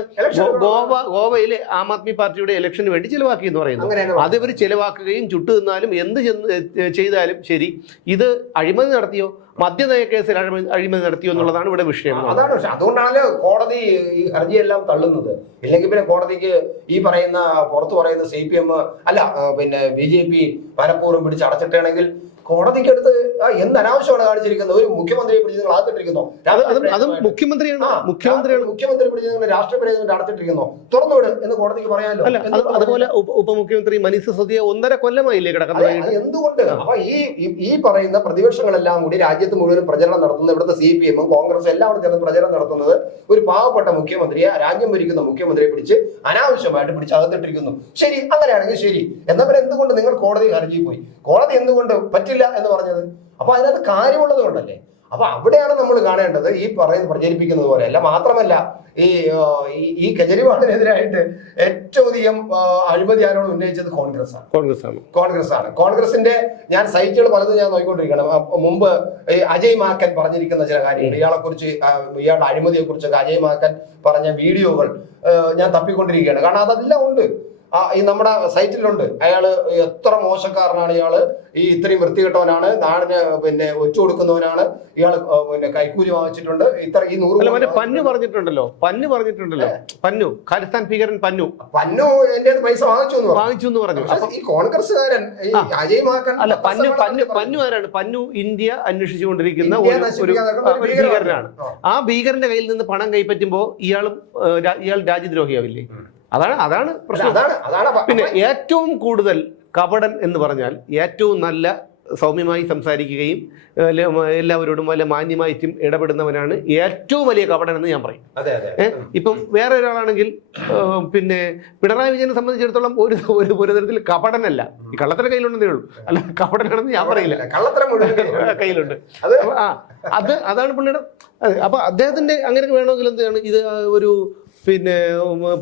ഗോവ ഗോവയിലെ ആം ആദ്മി പാർട്ടിയുടെ ഇലക്ഷന് വേണ്ടി ചിലവാക്കി എന്ന് പറയുന്നു. അങ്ങനെ അത് ഇവർ ചിലവാക്കുകയും ചുട്ടു നിന്നാലും എന്ത് ചെയ്താലും ശരി ഇത് അഴിമതി നടത്തിയോ? മദ്യനയ കേസിൽ അഴിമതി നടത്തിയോ എന്നുള്ളതാണ് ഇവിടെ വിഷയം. അതാണ് പക്ഷെ അതുകൊണ്ടാണല്ലോ കോടതി ഈ ഹർജിയെല്ലാം തള്ളുന്നത്. ഇല്ലെങ്കിൽ പിന്നെ കോടതിക്ക് ഈ പറയുന്ന പുറത്തു പറയുന്ന സി പി എം അല്ല പിന്നെ ബി ജെ പി മനഃപൂർവം പിടിച്ച് അടച്ചിട്ടാണെങ്കിൽ കോടതിക്ക് അടുത്ത് എന്ത് അനാവശ്യമാണ് കാണിച്ചിരിക്കുന്നത്? ഒരു മുഖ്യമന്ത്രിയെ പിടിച്ച് നിങ്ങൾ രാഷ്ട്രീയപരമായിട്ട്. മുഖ്യമന്ത്രിയാണ് മുഖ്യമന്ത്രിയാണ് മുഖ്യമന്ത്രി പിടിച്ച് നിങ്ങൾ അടച്ചിട്ടിരിക്കുന്നോ. തുറന്നുവിട് എന്ന് കോടതിക്ക് പറയാമല്ലോ അതുപോലെ ഉപമുഖ്യമന്ത്രി മനീഷ് സിസോദിയ ഒന്നര കൊല്ലമായില്ലേ കിടക്കുന്നത്? എന്തുകൊണ്ട്? അപ്പൊ ഈ ഈ- പറയുന്ന പ്രതിപക്ഷങ്ങളെല്ലാം കൂടി രാജ്യത്ത് മുഴുവൻ പ്രചരണം നടത്തുന്നത് ഇവിടുത്തെ സി പി എമ്മും കോൺഗ്രസും എല്ലാം കൂടി ചേർന്ന് പ്രചരണം നടത്തുന്നത് ഒരു പാവപ്പെട്ട മുഖ്യമന്ത്രിയെ രാജ്യം ഭരിക്കുന്ന മുഖ്യമന്ത്രിയെ പിടിച്ച് അനാവശ്യമായിട്ട് പിടിച്ച് അകത്തിട്ടിരിക്കുന്നു. ശരി അങ്ങനെയാണെങ്കിൽ ശരി. എന്നാൽ പിന്നെ എന്തുകൊണ്ട് നിങ്ങൾ കോടതി ഹർജി പോയി? കോടതി എന്തുകൊണ്ട് പറ്റില്ല എന്ന് പറഞ്ഞത്? അപ്പൊ അതിനകത്ത് കാര്യമുള്ളത് കൊണ്ടല്ലേ? അപ്പൊ അവിടെയാണ് നമ്മൾ കാണേണ്ടത് ഈ പറയുന്ന പ്രചരിപ്പിക്കുന്നത് പോലെ അല്ല മാത്രമല്ല ഈ ഈ- കെജ്രിവാളിനെതിരായിട്ട് ഏറ്റവും അധികം അഴിമതി ആരോട് ഉന്നയിച്ചത് കോൺഗ്രസ് ആണ് കോൺഗ്രസ് ആണ് കോൺഗ്രസ് ആണ് കോൺഗ്രസിന്റെ ഞാൻ സൈറ്റുകൾ പലതും ഞാൻ നോക്കിക്കൊണ്ടിരിക്കണം. മുമ്പ് ഈ അജയ് മാക്കൻ പറഞ്ഞിരിക്കുന്ന ചില കാര്യങ്ങൾ ഇയാളെ കുറിച്ച് ഇയാളുടെ അഴിമതിയെ കുറിച്ചൊക്കെ അജയ് മാക്കൻ പറഞ്ഞ വീഡിയോകൾ ഞാൻ തപ്പിക്കൊണ്ടിരിക്കുകയാണ്. കാരണം അതെല്ലാം ഉണ്ട്. ഈ നമ്മുടെ സൈറ്റിലുണ്ട്. അയാൾ എത്ര മോശക്കാരനാണ് ഇയാൾ? ഈ ഇത്രയും വൃത്തികെട്ടവനാണ് നാടിന് പിന്നെ ഒച്ചു കൊടുക്കുന്നവനാണ് ഇയാൾ പിന്നെ കൈക്കൂലി വാങ്ങിച്ചിട്ടുണ്ട്. ഇത്ര ഈ നൂറ് പന്നു പറഞ്ഞിട്ടുണ്ടല്ലോ പന്നു പറഞ്ഞിട്ടുണ്ടല്ലോ. പന്നു ഖാലിസ്ഥാൻ ഭീകരൻ പന്നു. പന്നു എന്റെ പൈസ വാങ്ങിച്ചു വാങ്ങിച്ചു എന്ന് പറഞ്ഞു. ഈ കോൺഗ്രസ്സുകാരൻ അജയ് മാക്കൻ അല്ല പന്നു പന്നു പന്നു ആരാണ്? പന്നു ഇന്ത്യ അന്വേഷിച്ചുകൊണ്ടിരിക്കുന്ന ഒരു ഭീകരനാണ്. ആ. ഭീകരന്റെ കയ്യിൽ നിന്ന് പണം കൈപ്പറ്റുമ്പോ ഇയാളും ഇയാൾ രാജ്യദ്രോഹിയാവില്ലേ. അതാണ് അതാണ് പ്രശ്നം. അതാണ് അതാണ് പിന്നെ ഏറ്റവും കൂടുതൽ കപടൻ എന്ന് പറഞ്ഞാൽ ഏറ്റവും നല്ല സൗമ്യമായി സംസാരിക്കുകയും എല്ലാവരോടും വല്ല മാന്യമായിട്ടും ഇടപെടുന്നവനാണ് ഏറ്റവും വലിയ കപടൻ എന്ന് ഞാൻ പറയും. ഇപ്പം വേറെ ഒരാളാണെങ്കിൽ പിന്നെ പിണറായി വിജയനെ സംബന്ധിച്ചിടത്തോളം ഒരു ഒരു തരത്തിൽ കപടനല്ല. ഈ കള്ളത്തര കയ്യിലുണ്ടെന്നേ ഉള്ളൂ. അല്ല കപടനാണെന്ന് ഞാൻ പറയില്ല. കള്ളത്തരം കയ്യിലുണ്ട്. അത് ആ അത് അതാണ് പുള്ളിയുടെ അപ്പൊ അദ്ദേഹത്തിന്റെ അങ്ങനെ വേണമെങ്കിൽ എന്താണ് ഇത് ഒരു പിന്നെ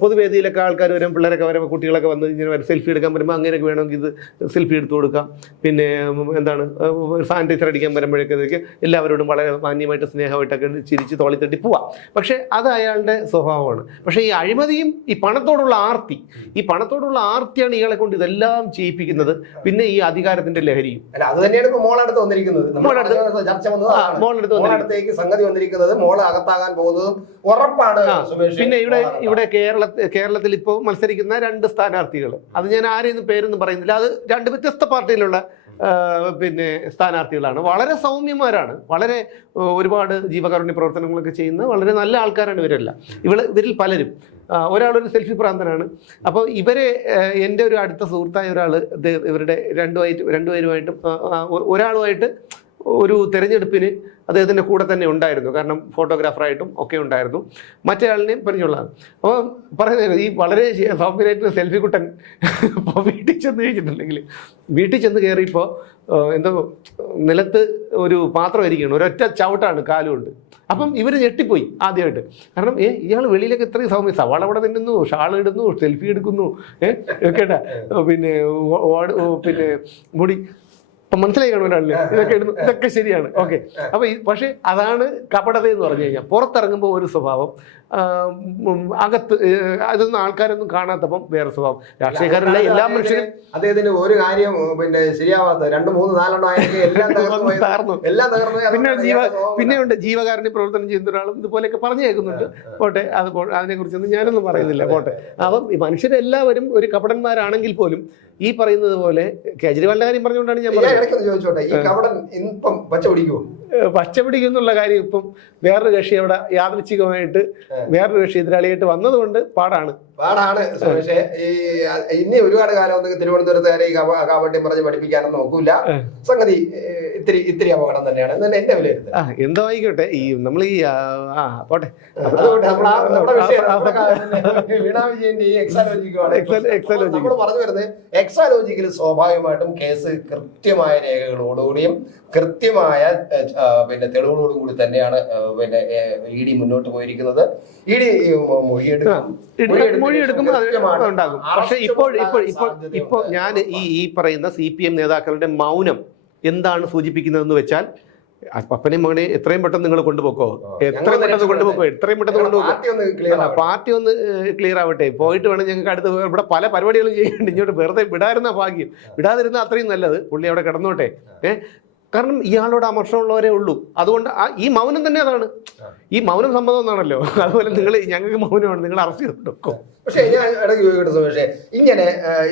പൊതുവേദിയിലൊക്കെ ആൾക്കാർ വരും പിള്ളേരൊക്കെ വരുമ്പോൾ കുട്ടികളൊക്കെ വന്ന് ഇങ്ങനെ സെൽഫി എടുക്കാൻ വരുമ്പോൾ അങ്ങനെയൊക്കെ വേണമെങ്കിൽ ഇത് സെൽഫി എടുത്തു കൊടുക്കാം. പിന്നെ എന്താണ് സാനിറ്റൈസർ അടിക്കാൻ വരുമ്പോഴേക്കൊക്കെ എല്ലാവരോടും വളരെ മാന്യമായിട്ട് സ്നേഹമായിട്ടൊക്കെ ചിരിച്ച് തോളി തട്ടി പോവാം. പക്ഷേ അത് അയാളുടെ സ്വഭാവമാണ്. പക്ഷേ ഈ അഴിമതിയും ഈ പണത്തോടുള്ള ആർത്തി ഈ പണത്തോടുള്ള ആർത്തിയാണ് ഇയാളെ കൊണ്ട് ഇതെല്ലാം ചെയ്യിപ്പിക്കുന്നത്. പിന്നെ ഈ അധികാരത്തിന്റെ ലഹരിയും. അല്ല അത് തന്നെയാണ് ഇപ്പോൾ മോളടുത്ത് വന്നിരിക്കുന്നത്. ചർച്ച വന്നത്. മോളടുത്തേക്ക് സംഗതി വന്നിരിക്കുന്നത് മോൾ അകത്താകാൻ പോകുന്നതും ഉറപ്പാണ് പിന്നെ ഇവിടെ മോളകത്താകും. ഇവിടെ കേരള കേരളത്തിൽ ഇപ്പോൾ മത്സരിക്കുന്ന രണ്ട് സ്ഥാനാർത്ഥികൾ. അത് ഞാൻ ആരെയും പേരൊന്നും പറയുന്നില്ല. അത് രണ്ട് വ്യത്യസ്ത പാർട്ടിയിലുള്ള പിന്നെ സ്ഥാനാർത്ഥികളാണ്. വളരെ സൗമ്യന്മാരാണ്. വളരെ ഒരുപാട് ജീവകാരുണ്യ പ്രവർത്തനങ്ങളൊക്കെ ചെയ്യുന്ന വളരെ നല്ല ആൾക്കാരാണ് ഇവരെല്ലാം. ഇവൾ ഇവരിൽ പലരും. ഒരാളൊരു സെൽഫി പ്രാന്തനാണ്. അപ്പോൾ ഇവരെ എന്റെ ഒരു അടുത്ത സുഹൃത്തായ ഒരാൾ ഇവരുടെ രണ്ടുമായിട്ട് രണ്ടുപേരുമായിട്ടും ഒരാളുമായിട്ട് ഒരു തെരഞ്ഞെടുപ്പിന് അദ്ദേഹത്തിന്റെ കൂടെ തന്നെ ഉണ്ടായിരുന്നു. കാരണം ഫോട്ടോഗ്രാഫറായിട്ടും ഒക്കെ ഉണ്ടായിരുന്നു. മറ്റേ ആളിനെയും പരിചയമുള്ളതാണ്. അപ്പോൾ പറയുന്നത് ഈ വളരെ സൗമ്യനായിട്ടുള്ള സെൽഫി കുട്ടൻ ഇപ്പോൾ വീട്ടിൽ ചെന്ന് കഴിഞ്ഞിട്ടുണ്ടെങ്കിൽ വീട്ടിൽ ചെന്ന് കയറിയപ്പോൾ എന്തോ നിലത്ത് ഒരു പാത്രം ഇരിക്കുകയാണ് ഒരൊറ്റ ചവിട്ടാണ് കാലുകൊണ്ട് അപ്പം ഇവർ ഞെട്ടിപ്പോയി ആദ്യമായിട്ട്. കാരണം ഏ ഇയാൾ വെളിയിലേക്ക് ഇത്രയും സൗമ്യ സവാള അവിടെ തിന്നുന്നു ഷാൾ ഇടുന്നു സെൽഫി എടുക്കുന്നു ഏ കേട്ടാ പിന്നെ പിന്നെ മുടി ഇപ്പം മനസ്സിലായി കാണും ഒരാളിന് ഇതൊക്കെ ഇടുന്നു ഇതൊക്കെ ശരിയാണ്. ഓക്കെ അപ്പൊ പക്ഷെ അതാണ് കപടത എന്ന് പറഞ്ഞു കഴിഞ്ഞാൽ പുറത്തിറങ്ങുമ്പോൾ ഒരു സ്വഭാവം. അകത്ത് അതൊന്നും ആൾക്കാരൊന്നും കാണാത്തപ്പം വേറെ സ്വഭാവം. രാഷ്ട്രീയക്കാരല്ല എല്ലാ മനുഷ്യരും അദ്ദേഹത്തിന് ഒരു കാര്യം പിന്നെ ശരിയാവാത്ത രണ്ട് മൂന്ന് നാലെണ്ണം എല്ലാം തകർന്നു. എല്ലാം തകർന്നു പിന്നെ ജീവ പിന്നെയുണ്ട് ജീവകാരണി പ്രവർത്തനം ചെയ്യുന്ന ഒരാളും ഇതുപോലെയൊക്കെ പറഞ്ഞു കേൾക്കുന്നുണ്ട് പോട്ടെ അത് അതിനെക്കുറിച്ചൊന്നും ഞാനൊന്നും പറയുന്നില്ല. പോട്ടെ. അപ്പം ഈ മനുഷ്യരെല്ലാവരും ഒരു കപടന്മാരാണെങ്കിൽ പോലും ഈ പറയുന്നത് പോലെ കേജ്രിവാളിന്റെ കാര്യം പറഞ്ഞുകൊണ്ടാണ് ഞാൻ ചോദിച്ചോട്ടെ. ഈ കപടൻ ഇപ്പം പച്ച പിടിക്കുമോ പച്ച പിടിക്കുന്നുള്ള കാര്യം ഇപ്പം വേറൊരു കക്ഷി അവിടെ യാദൃച്ഛികമായിട്ട് വേറൊരു കക്ഷി എതിരാളിയായിട്ട് വന്നതുകൊണ്ട് പാടാണ്. പാടാണ്. പക്ഷേ ഈ ഇനി ഒരുപാട് കാലം ഒന്നും തിരുവനന്തപുരത്തുകാരെ ഈ കാപട്യം പറഞ്ഞ് പഠിപ്പിക്കാനൊന്നും നോക്കൂല. സംഗതി ഇത്തിരി ഇത്തിരി അപകടം തന്നെയാണ്. എന്നാണ് എന്റെ വിലയിരുത്തൽ. എന്തോ ആയിക്കോട്ടെ. ഈ നമ്മൾ ഈ ആ പോട്ടെ. പറഞ്ഞു വരുന്നത് എക്സാലോജിക്കൽ സ്വാഭാവികമായിട്ടും കേസ് കൃത്യമായ രേഖകളോടുകൂടിയും കൃത്യമായ പിന്നെ തെളിവുകളോടും കൂടി തന്നെയാണ് പിന്നെ ഇ ഡി മുന്നോട്ട് പോയിരിക്കുന്നത്. ഇ ഡി മൊഴിയെടുക്കും. മൊഴി എടുക്കുമ്പോൾ അത് ഉണ്ടാകും. പക്ഷെ ഇപ്പോൾ ഇപ്പോൾ ഇപ്പോൾ ഇപ്പോൾ ഞാൻ ഈ ഈ പറയുന്ന സി പി എം നേതാക്കളുടെ മൗനം എന്താണ് സൂചിപ്പിക്കുന്നതെന്ന് വെച്ചാൽ പപ്പനെയും മകനെ എത്രയും പെട്ടെന്ന് നിങ്ങൾ കൊണ്ടുപോക്കോ? എത്രയും പെട്ടെന്ന് കൊണ്ടുപോക്കോ? എത്രയും പെട്ടെന്ന് കൊണ്ടുപോക്കോ? പാർട്ടി ഒന്ന് ക്ലിയർ അല്ല, പാർട്ടി ഒന്ന് ക്ലിയർ ആവട്ടെ. പോയിട്ട് വേണം ഞങ്ങൾക്ക് അടുത്ത് ഇവിടെ പല പരിപാടികളും ചെയ്യുന്നുണ്ട് ഇങ്ങോട്ട് വെറുതെ വിടാതിരുന്ന ഭാഗ്യം. വിടാതിരുന്ന അത്രയും നല്ലത്. പുള്ളി അവിടെ കിടന്നോട്ടെ. ഏഹ് കാരണം ഇയാളോട് അമർഷമുള്ളവരെ ഉള്ളൂ. അതുകൊണ്ട് ഈ മൗനം തന്നെ അതാണ്. ഈ മൗനം സമ്മതം എന്നാണല്ലോ അതുപോലെ നിങ്ങൾ ഞങ്ങൾക്ക് മൗനമാണ്. നിങ്ങൾ അറസ്റ്റ് ചെയ്തിട്ടോ പക്ഷേ ഞാൻ ഇടയ്ക്ക് ചോദിക്കട്ടെ സുമേഷേ ഇങ്ങനെ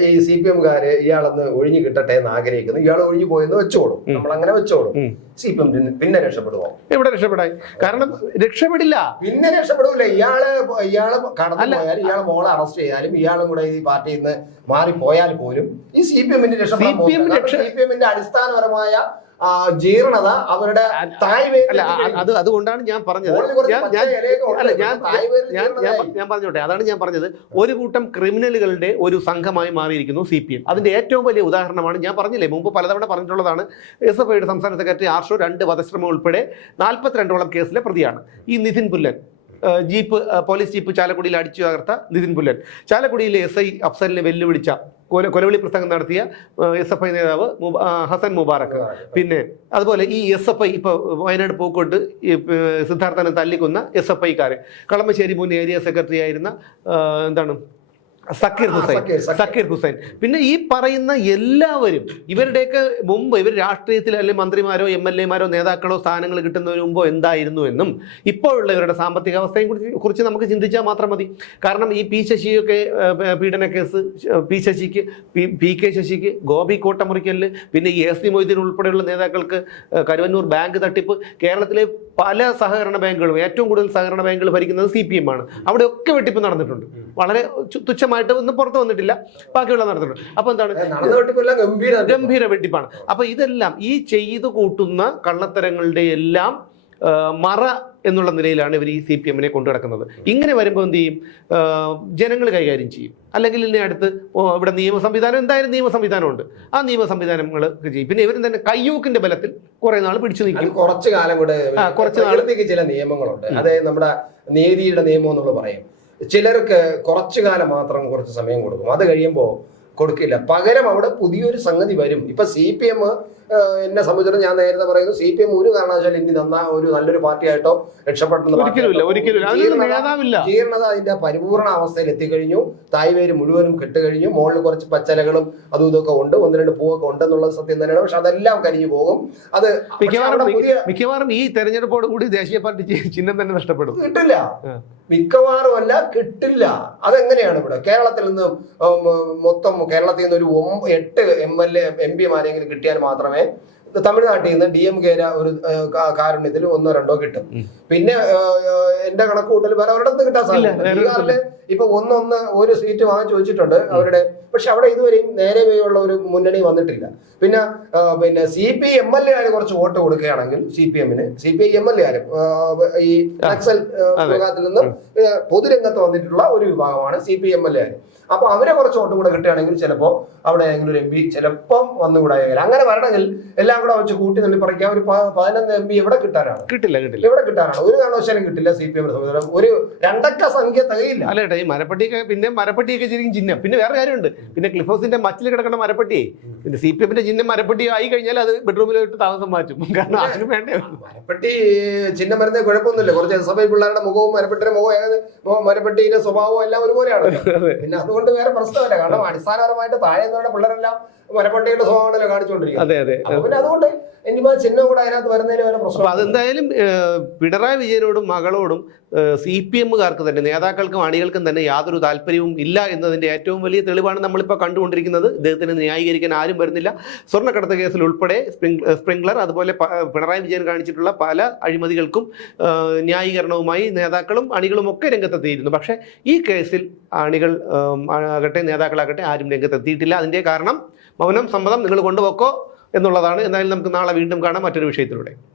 ഈ സി പി എംകാര് ഇയാളൊന്ന് ഒഴിഞ്ഞു കിട്ടട്ടെ എന്ന് ആഗ്രഹിക്കുന്നു. ഇയാൾ ഒഴിഞ്ഞു പോയെന്ന് വെച്ചോളൂ. നമ്മൾ അങ്ങനെ വെച്ചോളും. സി പി എം പിന്നെ രക്ഷപ്പെടുമോ എവിടെ രക്ഷപ്പെടായി കാരണം രക്ഷപ്പെടില്ല. പിന്നെ രക്ഷപ്പെടില്ല ഇയാൾ ഇയാൾ കടന്നു ഇയാളെ മോളെ അറസ്റ്റ് ചെയ്താലും ഇയാളും കൂടെ ഈ പാർട്ടിയിൽ നിന്ന് പോയാൽ പോലും ഈ സി പി എമ്മിന്റെ രക്ഷപ്പെടും രക്ഷ- സി പി എമ്മിന്റെ അടിസ്ഥാനപരമായ ജീർണത അവരുടെ അത് അതുകൊണ്ടാണ് ഞാൻ പറഞ്ഞത്. അല്ല ഞാൻ ഞാൻ ഞാൻ പറഞ്ഞോട്ടെ അതാണ് ഞാൻ പറഞ്ഞത്. ഒരു കൂട്ടം ക്രിമിനലുകളുടെ ഒരു സംഘമായി മാറിയിരിക്കുന്നു സി പി എം. അതിന്റെ ഏറ്റവും വലിയ ഉദാഹരണമാണ് ഞാൻ പറഞ്ഞില്ലേ മുമ്പ് പലതവണ പറഞ്ഞിട്ടുള്ളതാണ്. എസ് എഫ് ഐയുടെ സംസ്ഥാന സെക്രട്ടറി ആർഷോ രണ്ട് വധശ്രമം ഉൾപ്പെടെ നാൽപ്പത്തിരണ്ടോളം കേസിലെ പ്രതിയാണ്. ഈ Nitin Pullan jeep police jeep ചാലക്കുടിയിൽ അടിച്ചു തകർത്ത നിതിൻ പുല്ലൻ. ചാലക്കുടിയിലെ എസ് ഐ അഫ്സലിനെ വെല്ലുവിളിച്ച കൊല കൊലവിളി പ്രസംഗം നടത്തിയ എസ് എഫ് ഐ നേതാവ് ഹസൻ മുബാറക്ക് പിന്നെ അതുപോലെ ഈ എസ് എഫ് ഐ ഇപ്പോൾ വയനാട് പൂക്കോട്ട് സിദ്ധാർത്ഥനെ തല്ലിക്കുന്ന എസ് എഫ് ഐക്കാർ കളമശ്ശേരി മുൻ ഏരിയ സെക്രട്ടറി ആയിരുന്ന എന്താണ്? സക്കീർ ഹുസൈൻ. സക്കീർ, ഹുസൈൻ. പിന്നെ ഈ പറയുന്ന എല്ലാവരും ഇവരുടെയൊക്കെ മുമ്പ് ഇവർ രാഷ്ട്രീയത്തിൽ അല്ലെങ്കിൽ മന്ത്രിമാരോ എം എൽ എമാരോ നേതാക്കളോ സ്ഥാനങ്ങൾ കിട്ടുന്നതിന് മുമ്പോ എന്തായിരുന്നു എന്നും ഇപ്പോഴുള്ള ഇവരുടെ സാമ്പത്തിക അവസ്ഥയെ കുറിച്ച് കുറിച്ച് നമുക്ക് ചിന്തിച്ചാൽ മാത്രം മതി. കാരണം ഈ പി ശശിയൊക്കെ പീഡന കേസ് പി ശശിക്ക് പി കെ ശശിക്ക് ഗോപി കോട്ടമുറിക്കലിൽ പിന്നെ ഈ എസ് സി മൊയ്തീൻ ഉൾപ്പെടെയുള്ള നേതാക്കൾക്ക് കരുവന്നൂർ ബാങ്ക് തട്ടിപ്പ് കേരളത്തിലെ പല സഹകരണ ബാങ്കുകളും ഏറ്റവും കൂടുതൽ സഹകരണ ബാങ്കുകൾ ഭരിക്കുന്നത് സി പി എം ആണ്. അവിടെയൊക്കെ വെട്ടിപ്പ് നടന്നിട്ടുണ്ട്. വളരെ തു- തുച്ഛമായിട്ട് ഒന്നും പുറത്ത് വന്നിട്ടില്ല. ബാക്കിയുള്ള നടന്നിട്ടുണ്ട്. അപ്പൊ എന്താണ്? ഗംഭീര വെട്ടിപ്പാണ്. അപ്പൊ ഇതെല്ലാം ഈ ചെയ്തു കൂട്ടുന്ന കള്ളത്തരങ്ങളുടെ എല്ലാം മറ എന്നുള്ള നിലയിലാണ് ഇവർ ഈ സി പി എമ്മിനെ കൊണ്ടു ഇങ്ങനെ വരുമ്പോൾ എന്ത് ചെയ്യും? ജനങ്ങൾ കൈകാര്യം ചെയ്യും. അല്ലെങ്കിൽ ഇതിനെ അടുത്ത് ഇവിടെ നിയമ സംവിധാനം എന്തായാലും നിയമ സംവിധാനമുണ്ട് ആ നിയമ സംവിധാനങ്ങൾ ചെയ്യും. പിന്നെ ഇവർ തന്നെ കയ്യൂക്കിന്റെ ബലത്തിൽ കുറെ നാൾ പിടിച്ചു നിൽക്കും. കുറച്ചു കാലം കൂടെ കുറച്ച് നാളത്തേക്ക് ചില നിയമങ്ങളുണ്ട്. അതായത് നമ്മുടെ നീതിയുടെ നിയമം എന്നുള്ള പറയും. ചിലർക്ക് കുറച്ചു കാലം മാത്രം കുറച്ച് സമയം കൊടുക്കും. അത് കഴിയുമ്പോൾ കൊടുക്കില്ല. പകരം അവിടെ പുതിയൊരു സംഗതി വരും. ഇപ്പൊ സി പി എം എന്നെ സംബന്ധിച്ചിടത്തോളം ഞാൻ നേരത്തെ പറയുന്നു സി പി എം ഒരു കാരണവശാലും ഇനി തന്ന ഒരു നല്ലൊരു പാർട്ടിയായിട്ടോ രക്ഷപ്പെടുന്ന അതിനൊരു ജീർണത- അതിന്റെ പരിപൂർണ അവസ്ഥയിൽ എത്തിക്കഴിഞ്ഞു. തായ്വേര് മുഴുവനും കെട്ടുകഴിഞ്ഞു. മുകളിൽ കുറച്ച് പച്ചലകളും അതും ഇതൊക്കെ ഉണ്ട്. ഒന്ന് രണ്ട് പൂവൊക്കെ ഉണ്ടെന്നുള്ളത് സത്യം തന്നെയാണ്. പക്ഷെ അതെല്ലാം കരിഞ്ഞു പോകും. അത് മിക്കവാറും മിക്കവാറും ഈ തെരഞ്ഞെടുപ്പോട് കൂടി ദേശീയ പാർട്ടി ചിഹ്നം തന്നെ നഷ്ടപ്പെടും. കിട്ടില്ല. മിക്കവാറും അല്ല കിട്ടില്ല. അതെങ്ങനെയാണ് ഇവിടെ? കേരളത്തിൽ നിന്ന് മൊത്തം കേരളത്തിൽ നിന്ന് ഒരു എട്ട് എം എൽ എ എം പിമാരെങ്കിലും കിട്ടിയാൽ മാത്രമേ തമിഴ്നാട്ടിൽ നിന്ന് ഡി എം കെര ഒരു കാരുണ്യത്തിൽ ഒന്നോ രണ്ടോ കിട്ടും. പിന്നെ എന്റെ കണക്ക് കൂട്ടൽ വേറെ ഒരിടത്ത് കിട്ടാൻ സാധിക്കും സാധ്യത ബീഹാറിൽ ഇപ്പൊ ഒന്നൊന്ന് ഒരു സീറ്റ് വാങ്ങിച്ചു വെച്ചിട്ടുണ്ട് അവരുടെ. പക്ഷെ അവിടെ ഇതുവരെയും നേരെ വേയുള്ള ഒരു മുന്നണി വന്നിട്ടില്ല. പിന്നെ പിന്നെ C P M L A കുറച്ച് വോട്ട് കൊടുക്കുകയാണെങ്കിൽ സി പി എമ്മിന് C P I M L A ഈ നക്സൽ. വിഭാഗത്തിൽ നിന്നും പൊതുരംഗത്ത് വന്നിട്ടുള്ള ഒരു വിഭാഗമാണ് C P M L A അപ്പൊ അവരെ കുറച്ച് വോട്ടും കൂടെ കിട്ടുകയാണെങ്കിൽ ചിലപ്പോ അവിടെ ഏതെങ്കിലും ഒരു എം പി ചിലപ്പം വന്നുകൂടായെങ്കിൽ അങ്ങനെ വരണമെങ്കിൽ എല്ലാം കൂടെ വെച്ച് കൂട്ടി തള്ളി പറിക്കാൻ ഒരു പതിനൊന്ന് എം പി എവിടെ കിട്ടാനാണ്? കിട്ടില്ല കിട്ടില്ല. എവിടെ കിട്ടാനാണ്? ഒരു കാരണവശാലും കിട്ടില്ല സി പി എം ഒരു രണ്ടക്ക സംഖ്യ തകയില്ല. അല്ല ഈ മരപ്പട്ടിയൊക്കെ പിന്നെ മരപ്പട്ടിയൊക്കെ ശരിക്കും ചിഹ്നം. പിന്നെ വേറെ കാര്യമുണ്ട്. പിന്നെ ക്ലിഫ് ഹൗസിന്റെ മച്ചിൽ കിടക്കുന്ന മരപ്പട്ടി പിന്നെ സി പി എമ്മിന്റെ ചിഹ്നം മരപ്പട്ടി ആയി കഴിഞ്ഞാൽ അത് ബെഡ്റൂമിലോട്ട് താമസം മാറ്റും. കാരണം അതിന് വേണ്ടേ മരപ്പട്ടി ചിഹ്നം വരുന്ന കുഴപ്പമൊന്നുമില്ല. കുറച്ച് എസ് എഫ് ഐ പിള്ളേരുടെ മുഖവും മരപ്പെട്ടിയുടെ മുഖവും മരപ്പട്ടിന്റെ മരപ്പെട്ടിയുടെ സ്വഭാവവും എല്ലാം ഒരുപോലെയാണ്. പിന്നെ അതുകൊണ്ട് വേറെ പ്രശ്നമല്ല. കാരണം അടിസ്ഥാനപരമായിട്ട് താഴെ നിന്നുള്ള പിള്ളേരെല്ലാം മരപ്പെട്ടിയുടെ സ്വഭാവമാണല്ലോ കാണിച്ചുകൊണ്ടിരിക്കുന്നത്. അതെ അതെ. പിന്നെ അതുകൊണ്ട് ഇനിയിപ്പോ ചിഹ്നം കൂടെ അതിനകത്ത് വരുന്നതിന് വരെ പ്രശ്നം അതെന്തായാലും പിണറായി വിജയനോടും മകളോടും സി പി എമ്മുകാർക്ക് തന്നെ നേതാക്കൾക്കും അണികൾക്കും തന്നെ യാതൊരു താല്പര്യവും ഇല്ല എന്നതിന്റെ ഏറ്റവും വലിയ തെളിവാണ് നമ്മളിപ്പോൾ കണ്ടുകൊണ്ടിരിക്കുന്നത്. ഇദ്ദേഹത്തിന് ന്യായീകരിക്കാൻ ആരും വരുന്നില്ല. സ്വർണക്കടത്ത് കേസിൽ ഉൾപ്പെടെ സ്പ്രിംഗ്ലർ അതുപോലെ പിണറായി വിജയൻ കാണിച്ചിട്ടുള്ള പല അഴിമതികൾക്കും ന്യായീകരണവുമായി നേതാക്കളും അണികളും ഒക്കെ രംഗത്തെത്തിയിരുന്നു. പക്ഷേ ഈ കേസിൽ അണികൾ ആകട്ടെ നേതാക്കളാകട്ടെ ആരും രംഗത്തെത്തിയിട്ടില്ല. അതിന്റെ കാരണം മൗനം സമ്മതം നിങ്ങൾ കൊണ്ടുപോക്കോ എന്നുള്ളതാണ്. എന്തായാലും നമുക്ക് നാളെ വീണ്ടും കാണാം മറ്റൊരു വിഷയത്തിലൂടെ.